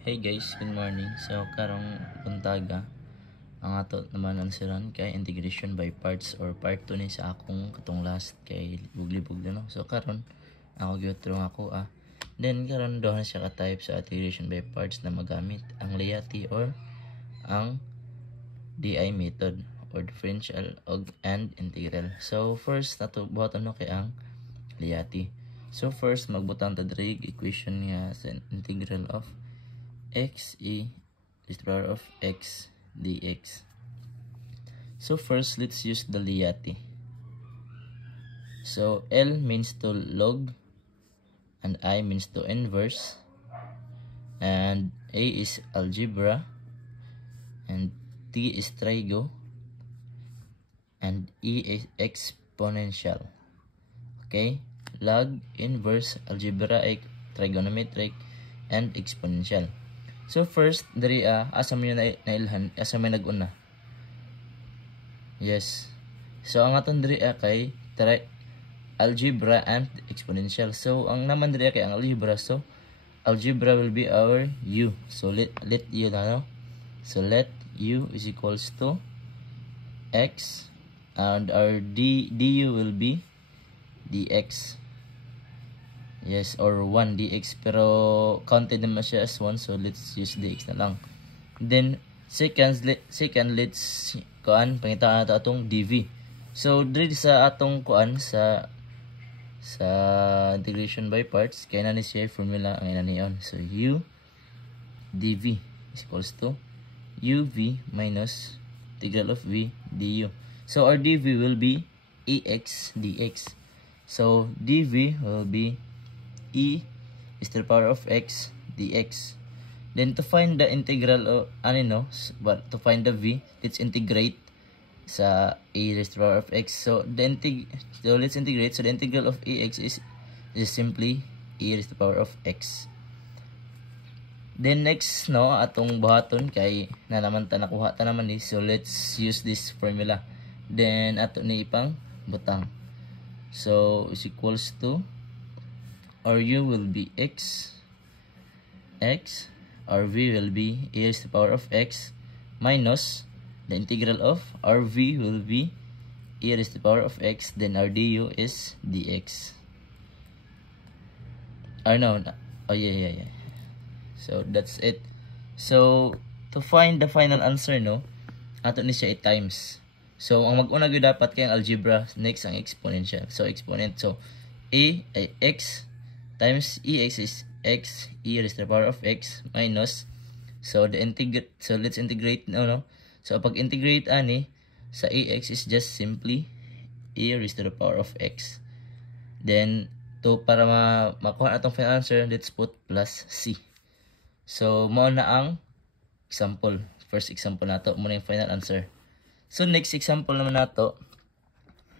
Hey guys, good morning. So karong buntaga ang ato naman answeran kay integration by parts or part 2 ni sa akong katong last kay libog-libog no. So karon ako gyud ako Then karon daw na siya ka type sa integration by parts na magamit ang Liati or ang DI method or differential and integral. So first nato buhaton no kay ang Liati. So first magbutang ta diri equation nga sa integral of x e raised to the power of x dx. So first, let's use the Liati. So L means to log, and I means to inverse, and A is algebra, and T is trigo, and E is exponential. Okay, log, inverse, algebraic, trigonometric, and exponential. So first, dari asa mo nailhan, asa may nag-una. Yes. So ang aton diri kay algebra and exponential. So ang naman diri kay ang algebra, so algebra will be our u. So let u na no. So let u is equals to x, and our du will be dx. Yes, or 1 dx, pero counted naman siya as 1, so let's use dx na lang. Then second let's pangitaan nato atong dv. So diri sa atong sa integration by parts kay na ni siya formula ang inaniyon. So u dv is equals to uv minus integral of v du. So our dv will be ex dx. So dv will be e is to the power of x dx. Then to find the integral of but to find the v, let's integrate sa e raised to the power of x. So let's integrate. So the integral of ex is simply e raised to the power of x. Then next atong buhaton kay na naman ta nakuha ta naman ni. So let's use this formula. Then ato ni ipang butang. So is equals to our u will be x, our v will be e raised to the power of x minus the integral of our v will be e raised to the power of x, then our du is dx. Yeah. So that's it. So to find the final answer ato ni siya times. So ang mag-una gyud dapat kay ang algebra, next ang exponential. So exponent, so a ay x times ex is x e raised to the power of x minus, so let's integrate so pag integrate ani sa ex is just simply e raised to the power of x. Then para makuha atong final answer, let's put plus c. So mao na ang example, first example nato, mo na yung final answer. So next example naman nato,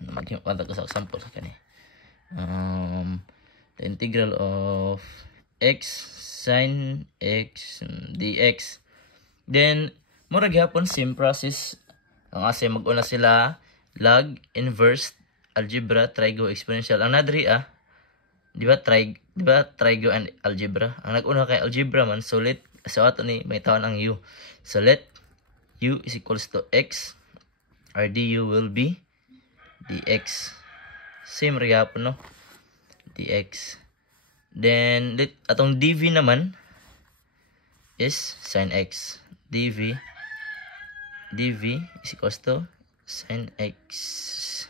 magkita ko sa example sa kani. The integral of x sin x dx. Then mura gyapon same process ang asa mag-una sila log, inverse, algebra, trigo, exponential. Ang nadri di ba trigo and algebra. Ang nag-una kay algebra man, so ato ni may tawon ang u. So let u is equals to x, our du will be dx. Same ra gyapon dx. Then atong dv naman is sin x. dv is equals to sin x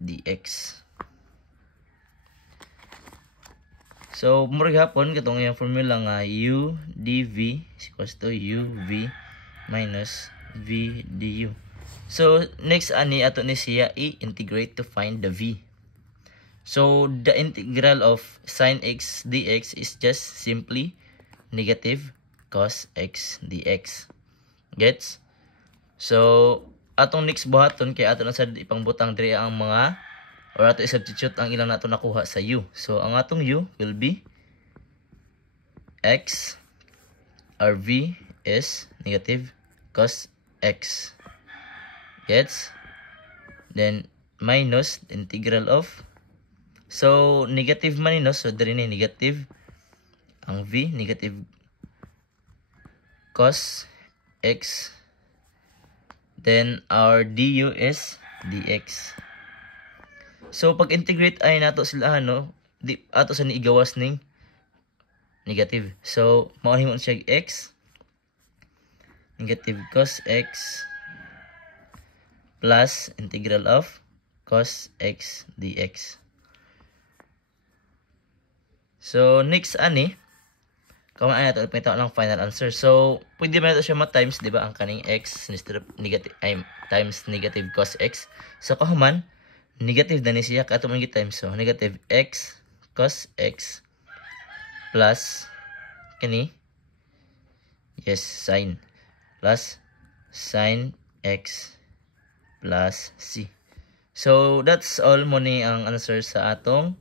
dx. So mura gihapon katong yung formula nga u dv is equals to uv minus v du. So next ato ni siya i-integrate to find the v. So the integral of sin x dx is just simply negative cos x dx. Gets? So atong next buhaton kay ato na sad ipangbutang diri ang mga or ato i-substitute ang ilang nato nakuha sa u. So ang atong u will be x, our v is negative cos x. Gets? Then minus the integral of, so negative man so diri ni negative ang v, negative cos x. Then our du is dx. So pag integrate ay nato sila no, di ato sa ni igawas ning negative. So mao mo siya x negative cos x plus integral of cos x dx. So next ani kung ano ito, ipinita ko ng final answer. So, pwede ba ito siya ma-times, di ba? Ang kaning x instead of negative, times negative cos x. So, kahuman, negative na ni siya. Kato man times. So, negative x cos x plus, kani? Yes, sin. Plus, sin x plus c. So, that's all mo ni ang answer sa atong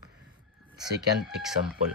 second example.